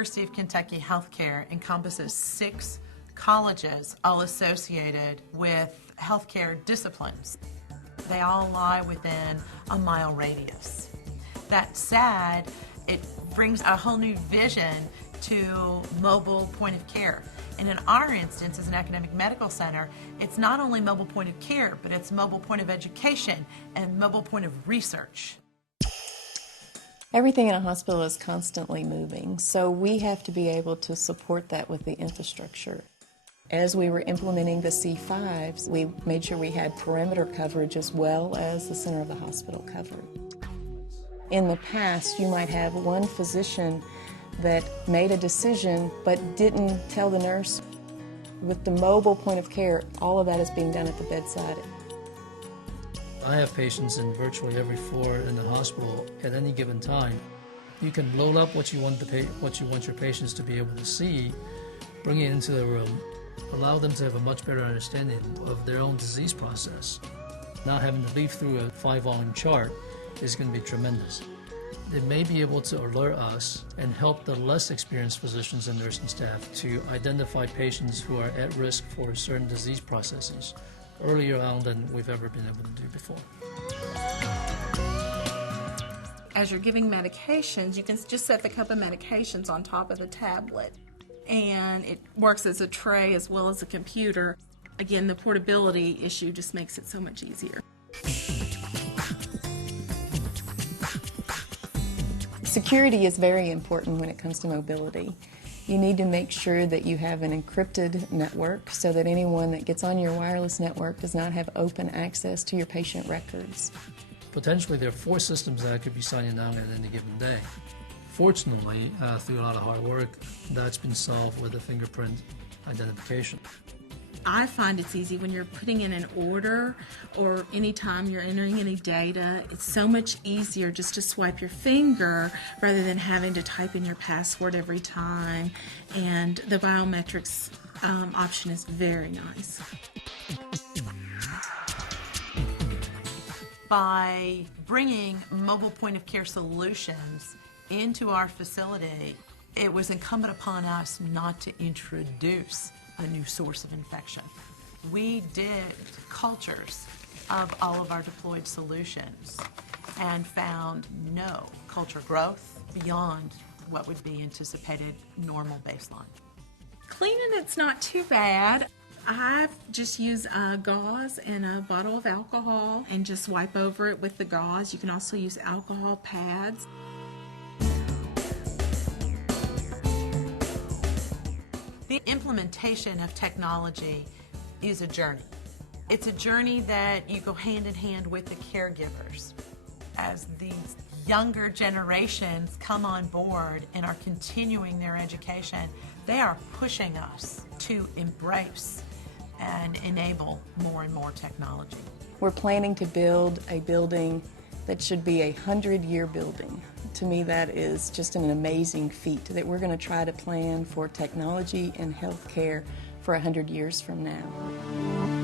University of Kentucky Healthcare encompasses 6 colleges all associated with healthcare disciplines. They all lie within a mile radius. That said, it brings a whole new vision to mobile point of care. And in our instance, as an academic medical center, it's not only mobile point of care, but it's mobile point of education and mobile point of research. Everything in a hospital is constantly moving, so we have to be able to support that with the infrastructure. As we were implementing the C5s, we made sure we had perimeter coverage as well as the center of the hospital covered. In the past, you might have one physician that made a decision but didn't tell the nurse. With the mobile point of care, all of that is being done at the bedside. I have patients in virtually every floor in the hospital at any given time. You can load up what you want your patients to be able to see, bring it into the room, allow them to have a much better understanding of their own disease process. Not having to leaf through a 5-volume chart is going to be tremendous. They may be able to alert us and help the less experienced physicians and nursing staff to identify patients who are at risk for certain disease processes earlier on than we've ever been able to do before. As you're giving medications, you can just set the cup of medications on top of the tablet, and it works as a tray as well as a computer. Again, the portability issue just makes it so much easier. Security is very important when it comes to mobility. You need to make sure that you have an encrypted network so that anyone that gets on your wireless network does not have open access to your patient records. Potentially there are 4 systems that I could be signing on at any given day. Fortunately, through a lot of hard work, that's been solved with a fingerprint identification. I find it's easy when you're putting in an order or anytime you're entering any data. It's so much easier just to swipe your finger rather than having to type in your password every time. And the biometrics option is very nice. By bringing mobile point of care solutions into our facility, it was incumbent upon us not to introduce a new source of infection. We did cultures of all of our deployed solutions and found no culture growth beyond what would be anticipated normal baseline. Cleaning, it's not too bad. I just use gauze and a bottle of alcohol and just wipe over it with the gauze. You can also use alcohol pads. The implementation of technology is a journey. It's a journey that you go hand in hand with the caregivers. As these younger generations come on board and are continuing their education, they are pushing us to embrace and enable more and more technology. We're planning to build a building that should be a 100-year building. To me, that is just an amazing feat that we're going to try to plan for technology and healthcare for 100 years from now.